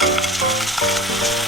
Thank you.